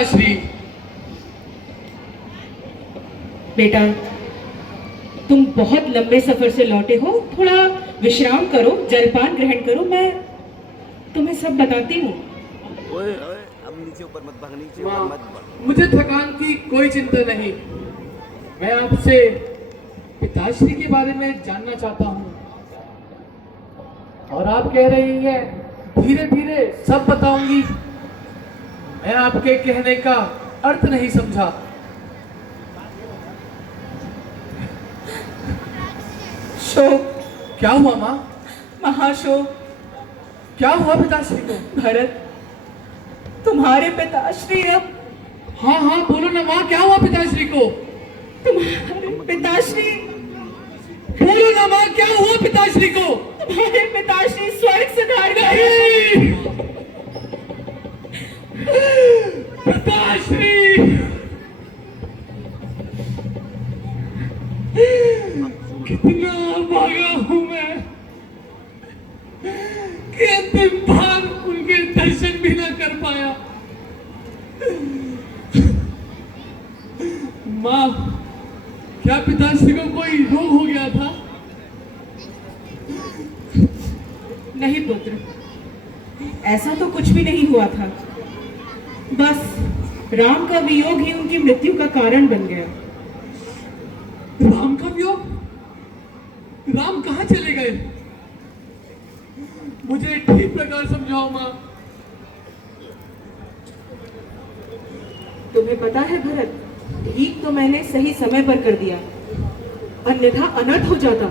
पिताश्री। बेटा, तुम बहुत लंबे सफर से लौटे हो, थोड़ा विश्राम करो, जलपान ग्रहण करो, मैं तुम्हें सब बताती हूँ। अब नीचे ऊपर मत भाग, नीचे ऊपर मत भाग। मुझे थकान की कोई चिंता नहीं। मैं आपसे पिताश्री के बारे में जानना चाहता हूँ, और आप कह रही हैं धीरे धीरे सब बताऊंगी। मैं आपके कहने का अर्थ नहीं समझा। शोक। क्या हुआ माँ? महाशोक। क्या हुआ पिताश्री को? भरत, तुम्हारे पिताश्री अब। हाँ हाँ बोलो ना माँ, क्या हुआ पिताश्री को? तुम्हारे पिताश्री। बोलो ना माँ, क्या हुआ पिताश्री को? तुम्हारे पिताश्री स्वर्ग सिधार गए। पिताश्री, कितना भागा हूं मैं कि अंतिम बार उनके दर्शन भी ना कर पाया। माँ, क्या पिताश्री को कोई रोग हो गया था? नहीं पुत्र, ऐसा तो कुछ भी नहीं हुआ था। बस राम का वियोग ही उनकी मृत्यु का कारण बन गया। राम का वियोग? राम कहाँ चले गए? मुझे ठीक प्रकार समझाओ माँ। तुम्हें पता है भरत, ठीक तो मैंने सही समय पर कर दिया, अन्यथा अनर्थ हो जाता।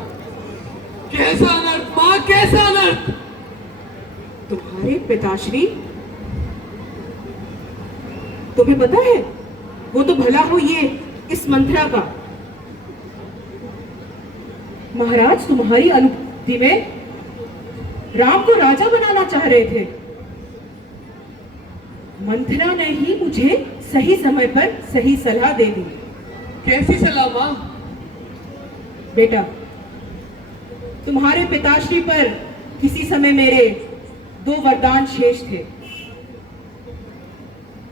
कैसा अनर्थ माँ, कैसा अनर्थ? तुम्हारे पिताश्री, तुम्हें पता है वो तो भला हो ये इस मंथरा का। महाराज तुम्हारी अनुमति में राम को राजा बनाना चाह रहे थे। मंथरा ने ही मुझे सही समय पर सही सलाह दे दी। कैसी सलाह माँ? बेटा, तुम्हारे पिताश्री पर किसी समय मेरे 2 वरदान शेष थे,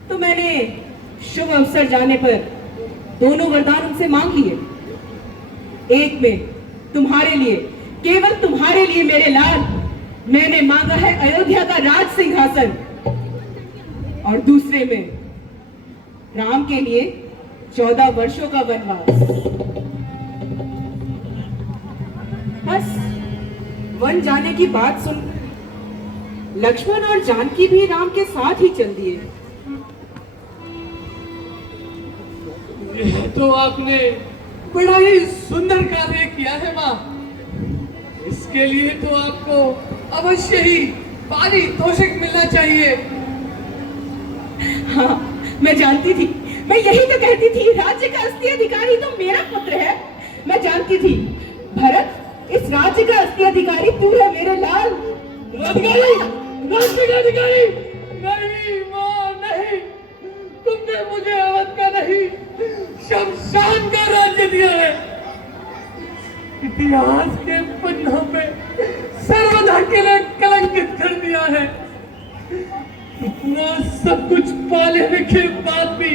तो मैंने शुभ अवसर जाने पर दोनों वरदान उनसे मांग लिए। एक में तुम्हारे लिए, केवल तुम्हारे लिए मेरे लाल, मैंने मांगा है अयोध्या का राज सिंहासन, और दूसरे में राम के लिए 14 वर्षों का वनवास। बस वन जाने की बात सुन लक्ष्मण और जानकी भी राम के साथ ही चल दिए। यह तो आपने बड़ा ही सुंदर कार्य किया है माँ। इसके लिए तो आपको अवश्य ही पारितोषिक मिलना चाहिए। हाँ, मैं जानती थी, मैं यही तो कहती थी, राज्य का असली अधिकारी तो मेरा पुत्र है। मैं जानती थी भरत, इस राज्य का असली अधिकारी तू है मेरे लाल। अधिकारी, राज्य का अधिकारी? नहीं माँ, नहीं। तुमने मुझे अवध का नहीं, शमशान का राज्य दिया है। इतिहास के पन्नों पे सर्वदा के लिए कलंकित कर दिया है। इतना सब कुछ पाने के बाद भी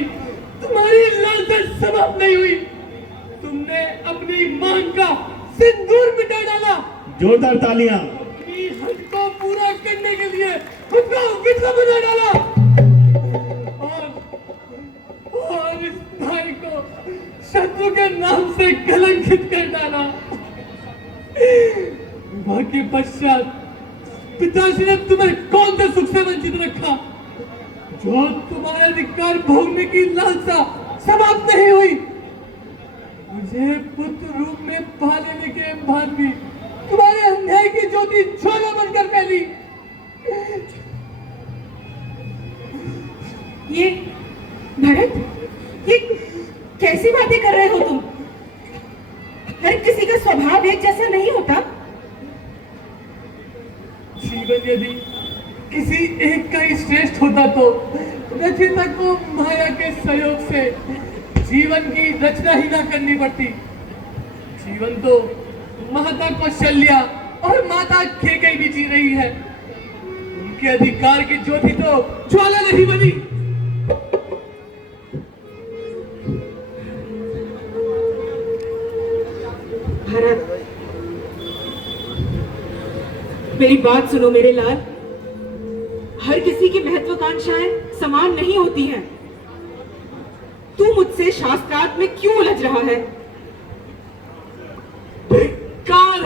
तुम्हारी लालच समाप्त नहीं हुई। तुमने अपनी मांग का सिंदूर मिटा डाला। जोरदार तालियां। अपनी हद को पूरा करने के लिए खुद को विधवा बना डाला, और इस भाई को शत्रु के नाम से कलंकित कर डाला। विवाह के पश्चात पिताश्री ने तुम्हें कौन से सुख से वंचित रखा? जो तुम्हारे अधिकार भोगने की लालसा समाप्त नहीं हुई। मुझे पुत्र रूप में पा लेने के बाद भी तुम्हारे अन्याय की ज्योति ज्वाला बनकर फैली। ये भरत, ये कैसी बातें कर रहे हो तुम? हर किसी का स्वभाव एक जैसा नहीं होता। जीवन यदि किसी एक का ही श्रेष्ठ होता तो रचयिता को माया के सहयोग से जीवन की रचना ही ना करनी पड़ती। जीवन तो माता कौशल्या और माता केकई भी जी रही है। उनके अधिकार की ज्योति तो ज्वाला नहीं बनी। मेरी बात सुनो मेरे लाल। हर किसी की महत्वाकांक्षाएं समान नहीं होती हैं। तू मुझसे शास्त्रार्थ में क्यों उलझ रहा है? धिक्कार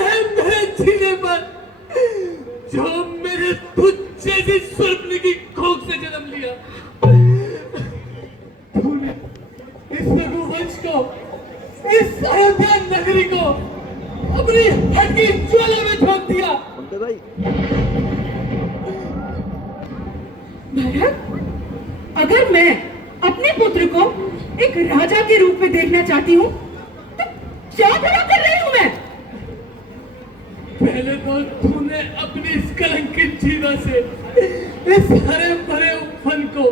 है मेरे जीने पर, जो मेरे तुझ जैसी सुर्पनी की कोख से जन्म लिया। तूने इस रघुवंश को, इस अयोध्या नगरी को अपनी हट की ज्वाला में झोंक दिया। ममता भाई, भरत, अगर मैं अपने पुत्र को एक राजा के रूप में देखना चाहती हूँ तो क्या बुरा कर रही हूँ मैं? पहले तो तूने अपनी इस कलंकित जीवा से इस हरे भरे फन को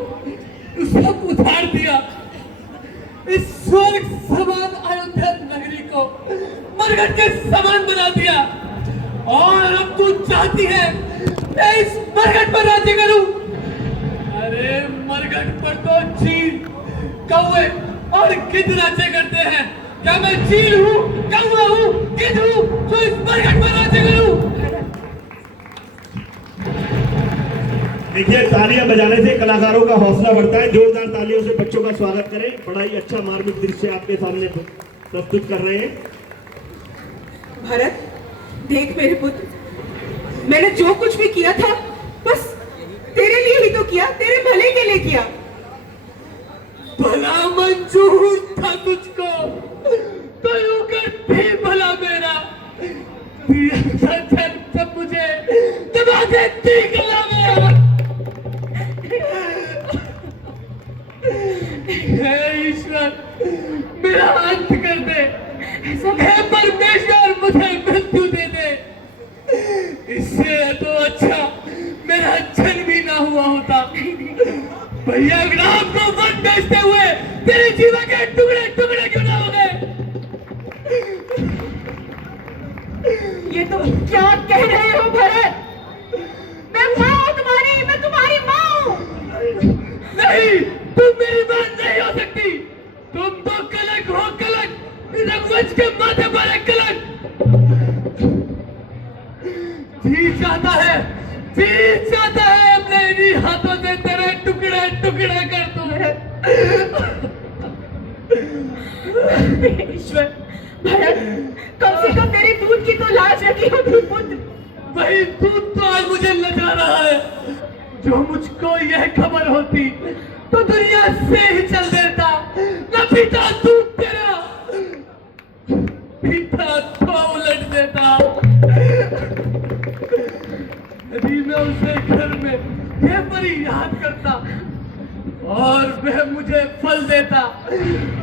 सब उतार दिया। इस स्वर्ग समान अयोध्या नगरी को मरघट के समान बना दिया, और अब तू चाहती है मैं इस मरघट पर राज्य करूं। अरे मरघट पर तो चील, कौवे और गिद्ध राज्य करते हैं। क्या मैं चील हूँ, कौवा हूँ, गिद्ध हूँ जो इस मरघट पर राज्य करूं? देखिए, तालियां बजाने से कलाकारों का हौसला बढ़ता है। जोरदार तालियों से बच्चों का स्वागत करें। बड़ा ही अच्छा मार्मिक दृश्य आपके सामने प्रस्तुत कर रहे हैं। भरत, देख मेरे पुत्र, मैंने जो कुछ भी किया था बस तेरे लिए ही तो किया, तेरे भले के लिए किया। भला मंजूर था तुझको तो यूं करती भला मेरा। दिया था जब मुझे दबा देती गला मेरा। हे ईश्वर, मेरा अंत कर दे। हे परमेश्वर, मुझे मृत्यु दे दे। इससे तो अच्छा मेरा जन्म ही ना हुआ होता। भैया राम को वन बेचते हुए तेरे जीवन के टुकड़े टुकड़े क्यों ना हो गए? ये तुम क्या कह रहे हो भरत? मैं माँ हूँ तुम्हारी, मैं तुम्हारी माँ हूँ। नहीं, तुम मेरी बात नहीं हो सकती। तुम तो कलंक हो, कलंक, रघुवंश के माथे पर एक कलंक। जी चाहता है अपने इन्हीं हाथों से तेरे टुकड़े टुकड़े कर दूं। ईश्वर, भरत, कम से कम मेरे दूध की तो लाज रखी हो तुम पुत्र। वही दूध तो आज मुझे लगा रहा है। जो मुझको यह खबर होती तो दुनिया से ही चल देता। न पीता दूध तेरा, पीता तो उलट देता। यदि मैं उसे घर में ये परी याद करता और वह मुझे फल देता,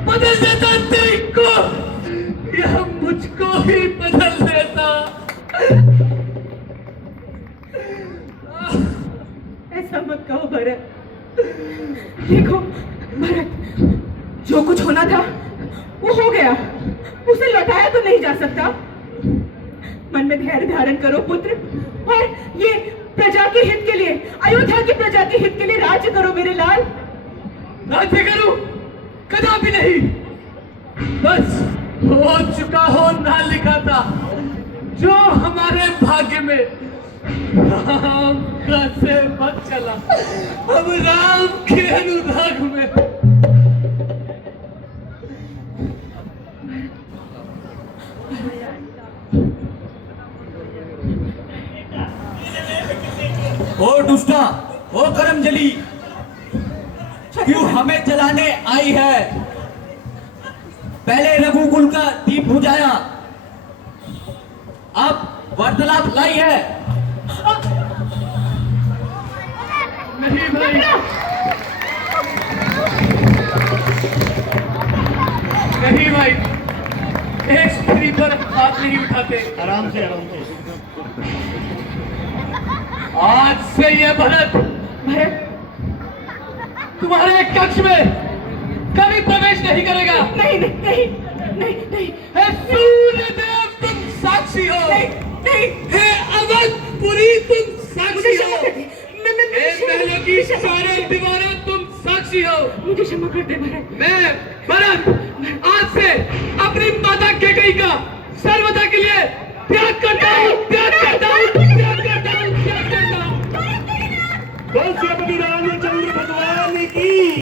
बदल देता तेरी को, यह मुझको ही बदल देता। ऐसा मत कहो भरत। देखो भरत, जो कुछ होना था वो हो गया, उसे लौटाया तो नहीं जा सकता। मन में धैर्य धारण करो पुत्र, और ये प्रजा के हित के लिए, अयोध्या की प्रजा के हित के लिए राज्य करो मेरे लाल। राज्य करूं? कदापि नहीं। बस हो चुका हो ना लिखा था जो हमारे भाग्य में। राम का से मत चला, अब राम के अनुराग में। ओ दुष्टा, ओ करमजली, क्यों हमें जलाने आई है? पहले रघुकुल का दीप बुझाया, अब वार्तालाप लाई है। नहीं भाई, नहीं भाई, एक स्त्री पर हाथ नहीं उठाते। आराम से, आराम से। आज से ये भरत तुम्हारे कक्ष में कभी प्रवेश नहीं करेगा। नहीं नहीं नहीं नहीं नहीं। हे सूर्यदेव, तुम साक्षी हो। नहीं नहीं। हे अवधपुरी, तुम साक्षी हो। हे महलों की सारे दीवारें, तुम साक्षी हो। मुझे क्षमा कर दे भरत। मैं भरत आज से अपनी माता कैकेयी का सर्वदा के लिए त्याग करता हूँ, त्याग करता हूँ, त्याग करता हूँ, त्याग करता हूँ। बोल श्रीपति रामचंद्र भगवान की